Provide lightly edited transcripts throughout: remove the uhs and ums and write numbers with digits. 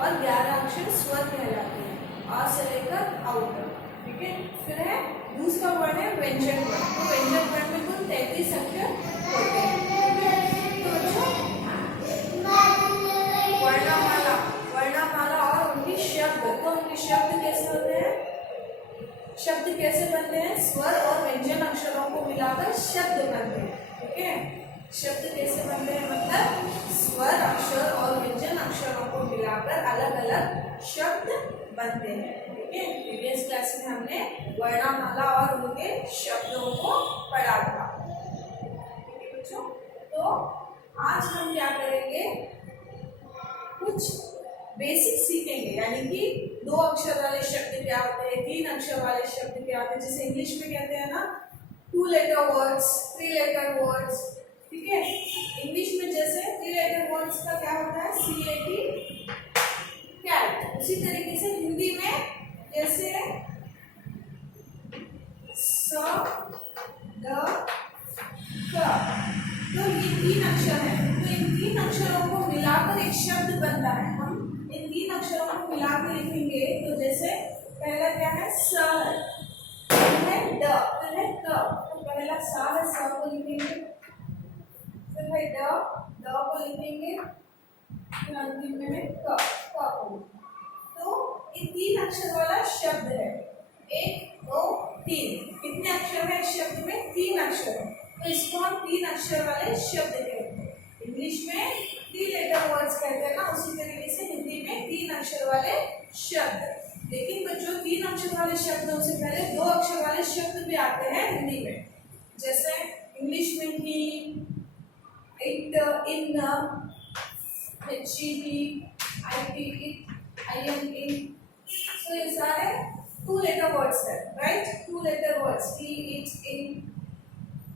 और 11 अक्षर स्वर कहलाते हैं, आ से लेकर आउ तक। ठीक है, फिर है दूसरा वर्ण है व्यंजन वर्ण। तो व्यंजन वर्ण में कुल 33 अक्षर होते हैं। ठीक है, तो बच्चों वर्णमाला, वर्णमाला और उनके शब्द, तो उनके शब्द कैसे होते हैं, शब्द कैसे बनते हैं, स्वर और व्यंजन अक्षरों को मिलाकर शब्द बनते हैं। ठीक है, शब्द कैसे बनते हैं, मतलब स्वर अक्षर और व्यंजन अक्षरों को मिलाकर अलग अलग शब्द बनते हैं। ठीक है, प्रीवियस क्लास में हमने वर्णमाला और उनके शब्दों को पढ़ा था। ठीक है बच्चों, तो आज हम क्या करेंगे, कुछ बेसिक सीखेंगे, यानी कि 2 अक्षर वाले शब्द क्या होते हैं, 3 अक्षर वाले शब्द क्या होते हैं, जैसे इंग्लिश में कहते हैं ना 2 लेटर वर्ड्स, 3 लेटर वर्ड्स। ठीक है, इंग्लिश में जैसे 3 लेटर वर्ड्स का क्या होता है, CAT, कैट। उसी तरीके से हिंदी में जैसे स, द, क, तो ये 3 अक्षर है, तो इन 3 अक्षरों को मिलाकर एक शब्द बनता है। हम इन 3 अक्षरों को मिलाकर लिखेंगे, तो जैसे पहला क्या है, स है, द, फिर है क, तो पहला सा है, स को लिखेंगे, फिर है द को लिखेंगे, फिर अंतिम में है क को। तो ये 3 अक्षर वाला शब्द है, 1 2 3। कितने अक्षर है इस शब्द में, 3 अक्षर है, तो इसको हम 3 अक्षर वाले शब्द कहते हैं। इंग्लिश में 3 लेटर वर्ड्स कहते हैं ना, उसी तरीके से हिंदी में 3 अक्षर वाले शब्द। लेकिन बच्चों 3 अक्षर वाले शब्दों से पहले 2 अक्षर वाले शब्द भी आते हैं हिंदी में, जैसे इंग्लिश में he, it, in, HED, IT, IN, तो ये सारे 2 लेटर वर्ड्स है, right, 2 letter words, T, it, in.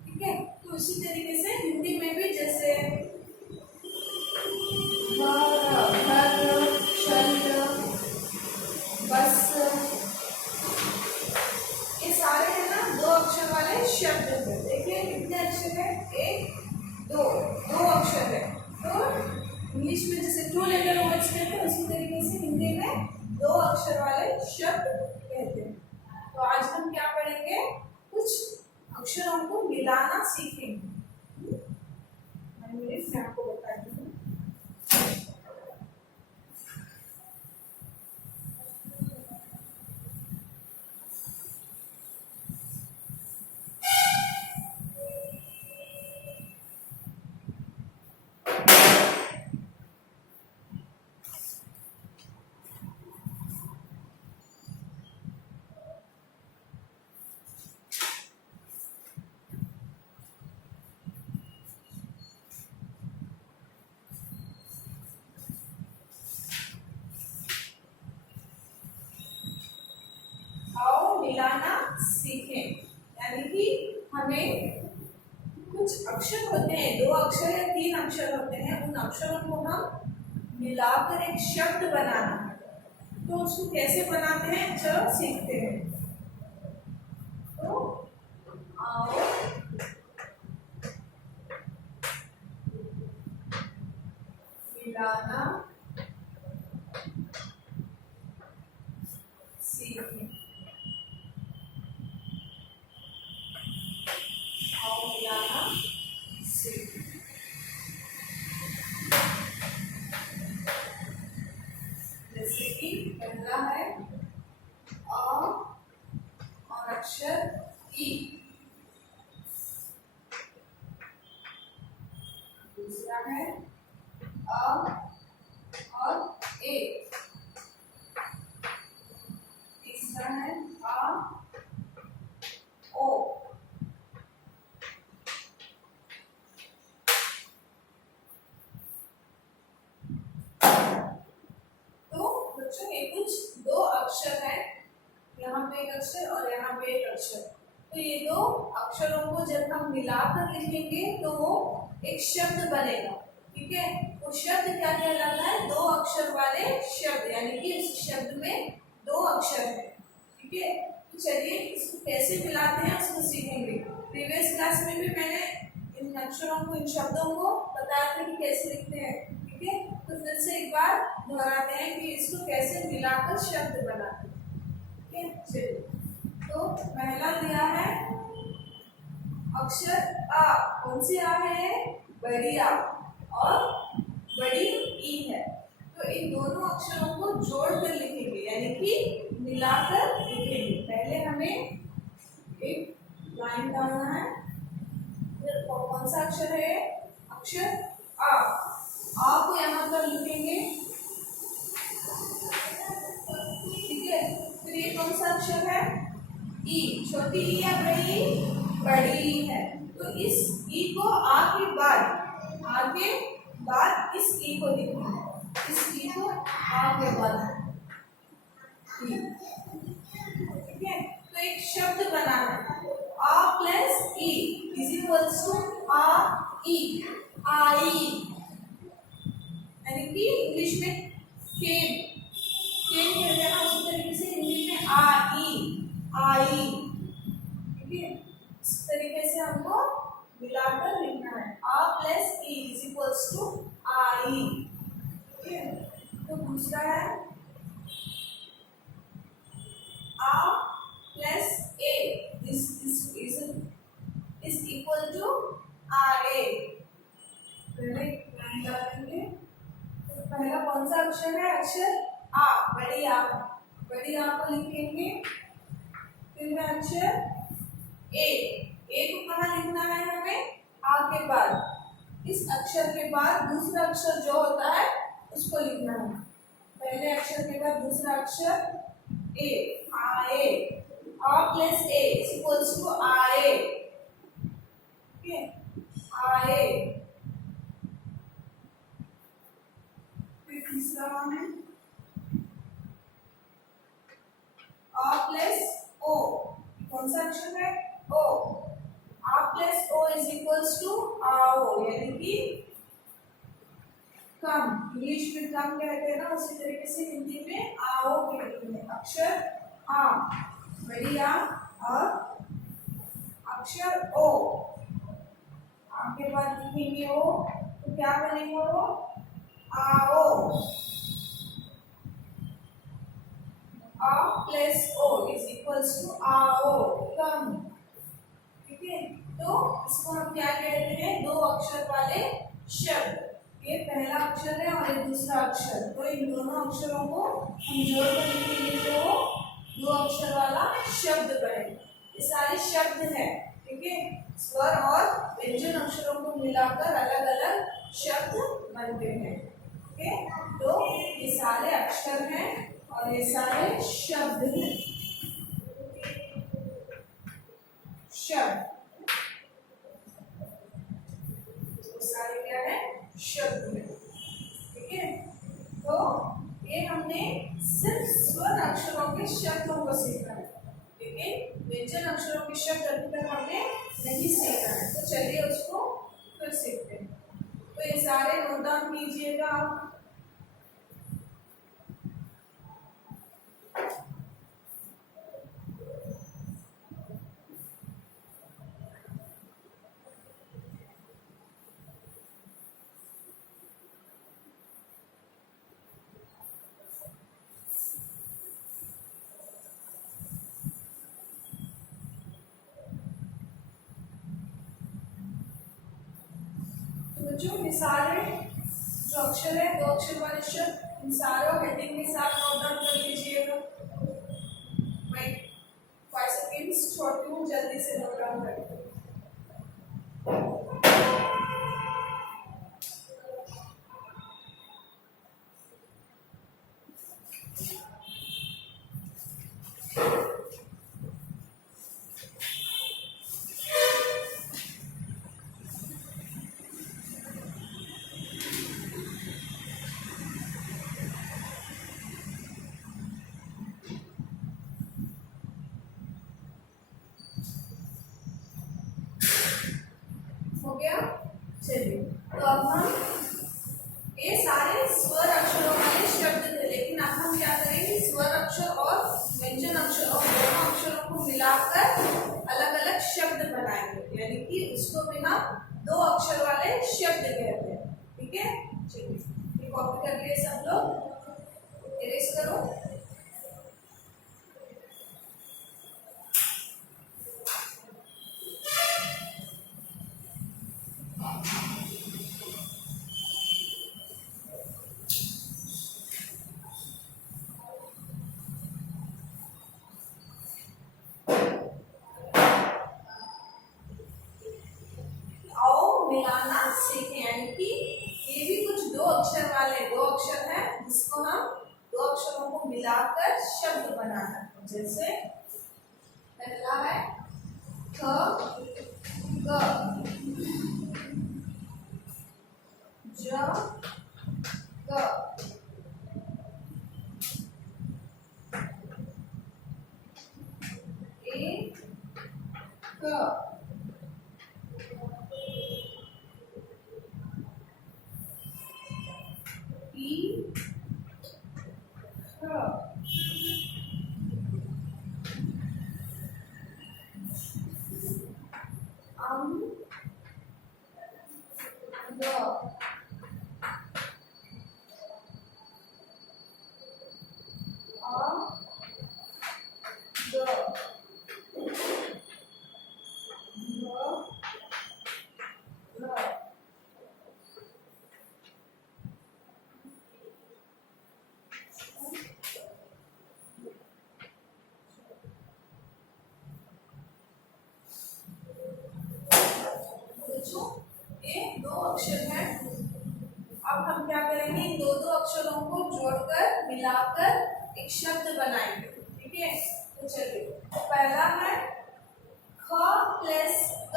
ठीक है, तो उसी तरीके से हिंदी में भी जैसे घर, शल, बस, ये सारे है ना 2 अक्षर वाले शब्द हैं। देखिए कितने अक्षर है, 1 2 2 अक्षर है। तो इंग्लिश में जैसे 2 लेटर वर्ड्स कहते हैं, उसी तरीके से हिंदी में 2 अक्षर वाले शब्द कहते हैं। तो आज हम क्या पढ़ेंगे, कुछ अक्षरों को मिलाना सीखेंगे। मैं आपको बताती हूँ। मिलाना सीखें, यानी कि हमें कुछ अक्षर होते हैं, 2 अक्षर या 3 अक्षर होते हैं, उन अक्षरों को हम मिलाकर एक शब्द बनाना है। तो उसको कैसे बनाते हैं, चलो सीखते हैं। तो आओ मिलाना सीखें। जैसे कि पहला है अ और अक्षर ई, दूसरा है अ और ए, तीसरा है अ ओ, कुछ 2 अक्षर है, यहाँ पे एक अक्षर और यहाँ पे एक अक्षर। तो ये 2 अक्षरों को जब हम मिलाकर लिखेंगे तो वो एक शब्द बनेगा। ठीक है, वो शब्द क्या कहलाता है, 2 अक्षर वाले शब्द, यानी कि इस शब्द में 2 अक्षर है। ठीक है, तो चलिए इसको कैसे मिलाते हैं उसको सीखेंगे। प्रीवियस क्लास में भी मैंने इन अक्षरों को, इन शब्दों को बताया था कि कैसे लिखते हैं। ठीक है, तो फिर से एक बार दोहराते हैं कि इसको कैसे मिलाकर शब्द बनाते हैं। ठीक है, चलिए। तो पहला दिया है अक्षर आ। कौन सी आ है? बड़ी आ और बड़ी ई है। तो इन दोनों अक्षरों को जोड़कर लिखेंगे, यानी कि मिलाकर लिखेंगे। पहले हमें एक लाइन डालना है। फिर कौन सा अक्षर है? अक्षर आ। आ को यहाँ पर लिखेंगे, ठीक है। फिर ये कौन सा अक्षर है? ई। छोटी ई या बड़ी ई? बड़ी ई है। तो इस ई को आ के बाद इस ई को लिखना है। इस ई को आ के बाद, ठीक है। तो एक शब्द बनाना है। आ प्लस ई इज इक्वल्स टू आ ई, आई। यानी कि इंग्लिश में केन कहते हैं ना, उसी तरीके से हिंदी में आई। ठीक है, इस तरीके से हमको मिलाकर लिखना है। आ प्लस ई इज इक्वल्स टू आई। ठीक है, तो दूसरा है आ प्लस ए इज इक्वल टू आर ए। पहले डालेंगे। तो पहला कौन सा अक्षर है? अक्षर आ, बड़ी आ। बड़ी आ को लिखेंगे। फिर है अक्षर ए। ए को कहाँ लिखना है हमें? आ के बाद। इस अक्षर के बाद दूसरा अक्षर जो होता है उसको लिखना है। पहले अक्षर के बाद दूसरा अक्षर ए, आए। आ प्लस ए इज इक्वल्स टू आए। ठीक है, आए। फिर तीसरा वन है आ प्लस ओ। कौन सा अक्षर है? ओ। आ प्लस ओ इज इक्वल्स टू आओ, यानी कि कम। इंग्लिश में कम कहते हैं ना, उसी तरीके से हिंदी में आओ कहते हैं। अक्षर आ, बड़ी आ और अक्षर ओ। आगे बाद लिखेंगे ओ, तो क्या बनेगा वो? आओ। आ प्लस ओ इज इक्वल्स टू आओ, कम। ठीक है, तो इसको हम क्या कहते हैं? दो अक्षर वाले शब्द। ये पहला अक्षर है और ये दूसरा अक्षर। तो इन दोनों अक्षरों को हम जोड़कर लिखेंगे तो दो अक्षर वाला शब्द बनेगा। ये सारे शब्द हैं, ठीक है। स्वर और व्यंजन अक्षरों को मिलाकर अलग अलग शब्द बनते हैं। ठीक है, तो ये सारे अक्षर हैं और ये सारे शब्द हैं। शब्द, तो सारे क्या है? शब्द है। ठीक है, तो ये हमने सिर्फ स्वर अक्षरों के शब्दों को सीखा है, लेकिन व्यंजन अक्षरों के शब्द अभी तक हमने नहीं सीखा है। तो चलिए उसको फिर सीखते हैं। तो ये सारे नोट डाउन कीजिएगा आप। जो मिसाल है, जो अक्षर है, दो अक्षर वाले शब्द, इन सारों हेडिंग के साथ नोट डाउन कर लीजिएगा। मैं 5 सेकेंड्स छोड़ती हूँ, जल्दी से नोट डाउन करते हैं। हो गया? चलिए, तो अब हम ये सारे स्वर अक्षरों वाले शब्द थे, लेकिन अब हम क्या करेंगे? स्वर अक्षर और व्यंजन अक्षर और दोनों अक्षरों को मिलाकर अलग अलग शब्द बनाएंगे, यानी कि उसको भी हम दो अक्षर वाले शब्द कहते हैं। ठीक है, चलिए। कॉपी कर लिए सब लोग, इरेज करो। मिलाना सीखें, यानी कि ये भी कुछ दो अक्षर वाले दो अक्षर हैं जिसको हम दो अक्षरों को मिलाकर शब्द बनाना। जैसे पहला है ख ग ज ग, ए क, ये दो अक्षर हैं। अब हम क्या करेंगे, इन दो दो अक्षरों को जोड़कर मिलाकर एक शब्द बनाएंगे। ठीक है, तो चलिए पहला है ख प्लस ग।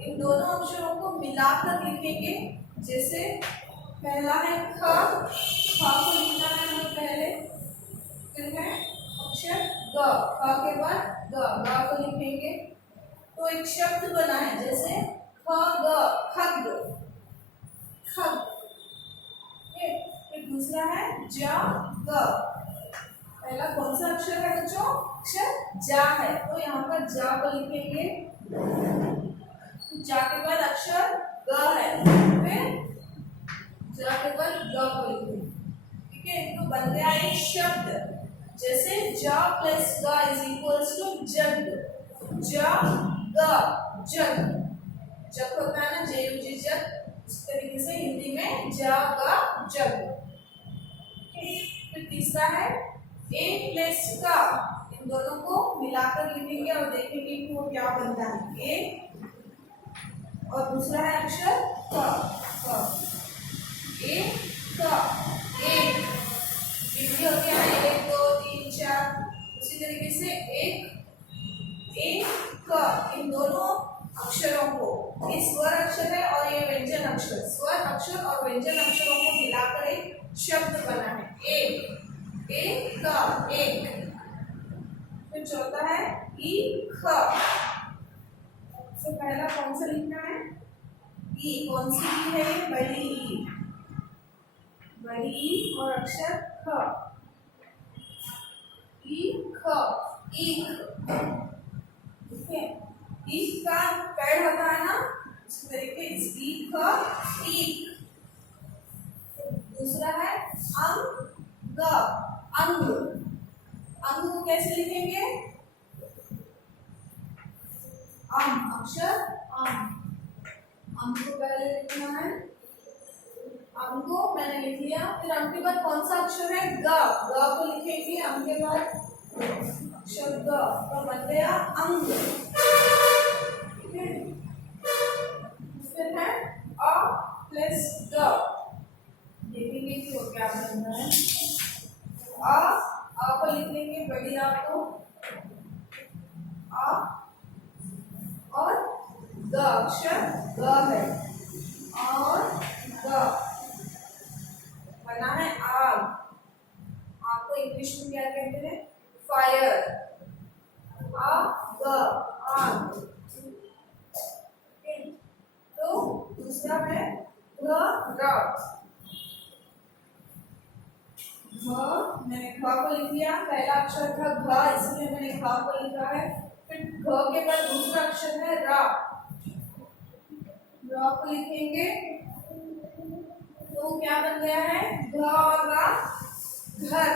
इन दोनों अक्षरों को मिलाकर लिखेंगे। जैसे पहला है ख, ख को लिखना है हमें पहले, फिर है अक्षर ग, ख के बाद ग को लिखेंगे तो एक शब्द बना है। जैसे खग, खग, खग। फिर दूसरा है जग। पहला कौन सा अक्षर है बच्चों? अक्षर जा है, तो यहाँ पर जा को लिखेंगे। जा के बाद अक्षर ग है, फिर जा के बाद ग को लिखेंगे। ठीक है, तो बन गया एक शब्द। जैसे जा प्लस ग इज इक्वल्स टू जग। जग, जग, जग होता है ना, जे जग, इस तरीके से हिंदी में जग, जग। फिर तीसरा है ए प्लस का। इन दोनों को मिलाकर लिखेंगे और देखेंगे कि वो क्या बनता है। ए और दूसरा है अक्षर क, ए क, एक। ये भी हो गया 1 2 3 4। उसी तरीके से एक क, इन दोनों अक्षरों को, ये स्वर अक्षर है और ये व्यंजन अक्षर, स्वर अक्षर और व्यंजन अक्षरों को मिलाकर एक शब्द बना है। एक का, एक। फिर चौथा है ई ख। तो पहला कौन सा लिखना है? ई। कौन सी ई है? बड़ी ई, बड़ी ई और अक्षर ख। ई ख, ईख। ठीक है, ईख का पैड होता है ना, इस तरीके ईख, ईख। दूसरा है अंग, अंग। अंग को कैसे लिखेंगे? अम, अक्षर अम। अम को पहले लिखना है, अम को मैंने लिख लिया। फिर अम के बाद कौन सा अक्षर है? ग, ग को लिखेंगे। अम के बाद अक्षर ग, तो बन गया अंग। फिर है अ प्लस ग, देखेंगे कि वो क्या बनता है। अ को लिखेंगे बड़ी आ को, अ और ग, अक्षर ग है, और ग बना है आग। आग को इंग्लिश में क्या कहते हैं? फायर। आग, आग। तो दूसरा है घ, मैंने घ को लिख दिया। पहला अक्षर था घ, इसलिए मैंने घ को लिखा है। फिर घ के बाद दूसरा अक्षर है रा, रा को लिखेंगे तो वो क्या बन गया है? घ और रा, घर,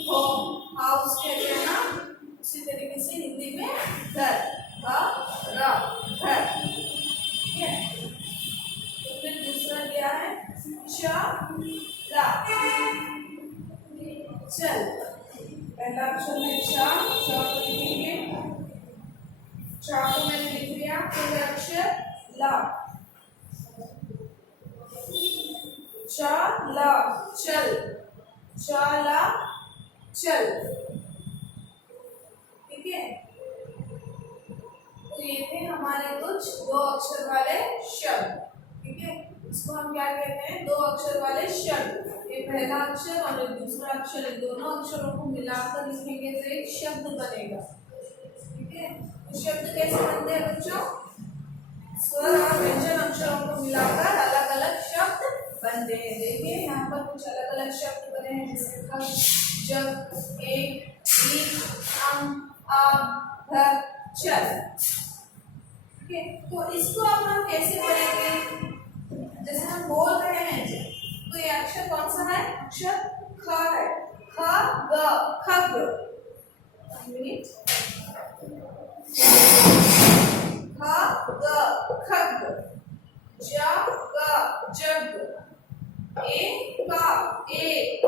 होम, हाउस कहते हैं ना, उसी तरीके से हिंदी में घर, घर, ठीक है। तो फिर दूसरा क्या है? चला, चल। पहला अक्षर है चा, चा को लिखेंगे, चा को मैंने लिख दिया। फिर अक्षर ला, चला, चल, चला, चल, ठीक है। तो ये थे हमारे कुछ दो अक्षर वाले शब्द, ठीक है। इसको हम क्या कहते हैं? दो अक्षर वाले शब्द। ये पहला अक्षर और ये दूसरा अक्षर, दोनों अक्षरों को मिलाकर लिखेंगे तो एक शब्द बनेगा, ठीक है। तो शब्द कैसे बनते हैं बच्चों? स्वर और व्यंजन अक्षरों को मिलाकर अलग अलग शब्द बनते हैं। देखिए यहाँ पर कुछ अलग अलग शब्द बने हैं, जैसे खग, जग, एक, अम, अब, घर, चल, ठीक है। तो इसको अब हम कैसे बोलेंगे? जैसे हम बोल रहे हैं, तो ये अक्षर कौन सा है? अक्षर ख है, ख, ग, खग, मिनट, ख, ग, खग, ज, ग, जग, ए, का, एक,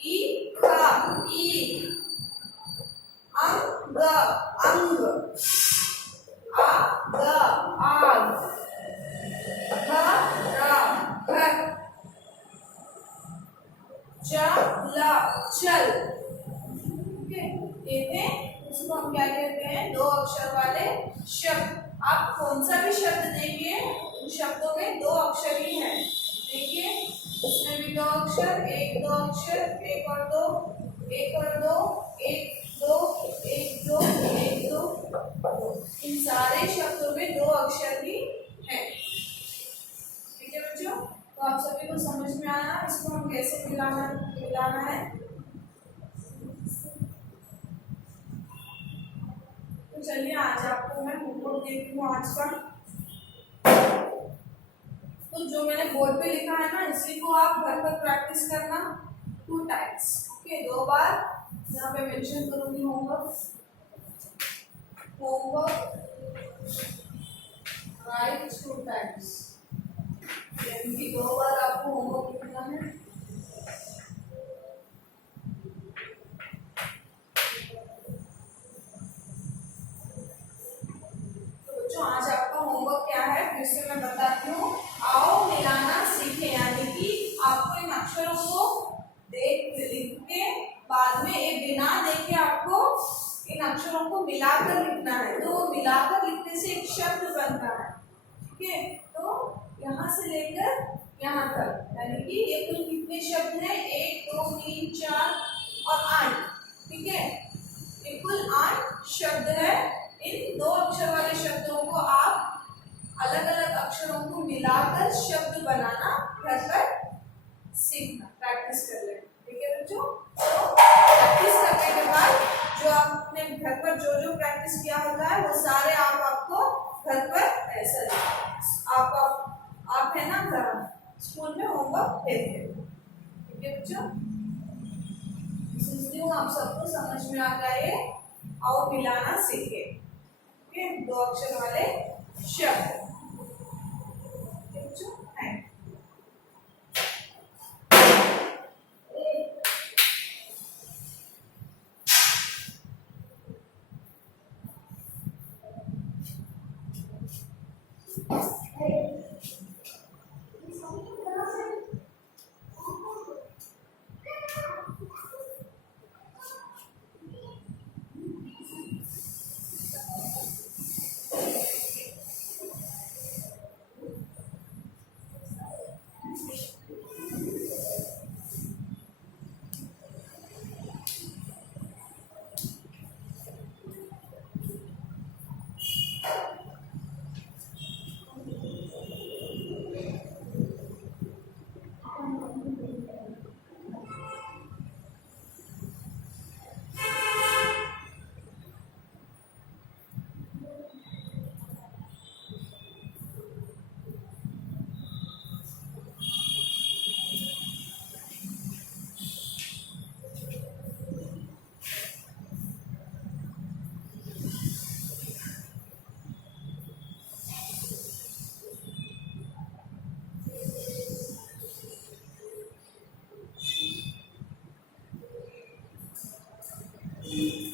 ई, का, ई, अंग, अंग, आ, ग, आग, घर, चला, चल, ठीक है। ये थे, इसको हम क्या कहते हैं? दो अक्षर वाले शब्द। आप कौन सा भी शब्द देखिए, उन शब्दों में दो अक्षर ही हैं। देखिए इसमें भी दो अक्षर, एक, दो अक्षर, एक और दो, एक और दो, एक, दो, एक, दो, एक, दो, दो। इन सारे शब्दों में दो अक्षर ही हैं, ठीक है बच्चों। तो आप सभी को समझ में आया इसको हम कैसे मिलाना है। तो चलिए आज आपको मैं होमवर्क देती हूँ आज का। तो जो मैंने बोर्ड पे लिखा है ना, इसी को आप घर पर प्रैक्टिस करना 2 टाइम्स, ओके। 2 बार यहाँ पे मेंशन करूंगी होमवर्क, राइट 2 टाइम्स, यानी 2 बार आपको होमवर्क लिखना है। तो बच्चों आज आपका होमवर्क क्या है फिर से मैं बताती हूँ। आओ मिलाना सीखे, यानी कि आपको इन अक्षरों को देख लिख के बाद में ये बिना देखे आपको इन अक्षरों को मिलाकर लिखना है। तो वो मिलाकर लिखने से एक शब्द बनता है, ठीक है। तो यहाँ से लेकर यहाँ तक, यानी कि ये कुल कितने शब्द हैं? 1, 2, 3, 4 और 8, ठीक है। ये कुल 8 शब्द है। इन दो अक्षर वाले शब्दों को आप अलग अलग अक्षरों को मिलाकर शब्द बनाना घर पर सीखना, प्रैक्टिस कर लेना, ठीक है बच्चों। तो प्रैक्टिस करने के बाद जो आपने घर पर जो प्रैक्टिस किया होता है वो सारे आपको घर पर ऐसा आप है ना घर स्कूल में होमवर्क देते हो, ठीक है बच्चों। सोचती हूँ आप सबको समझ में आ गए। आओ मिलाना सीखे, ठीक है। 2 अक्षर वाले शब्द, ठीक है बच्चों। Thank you. है।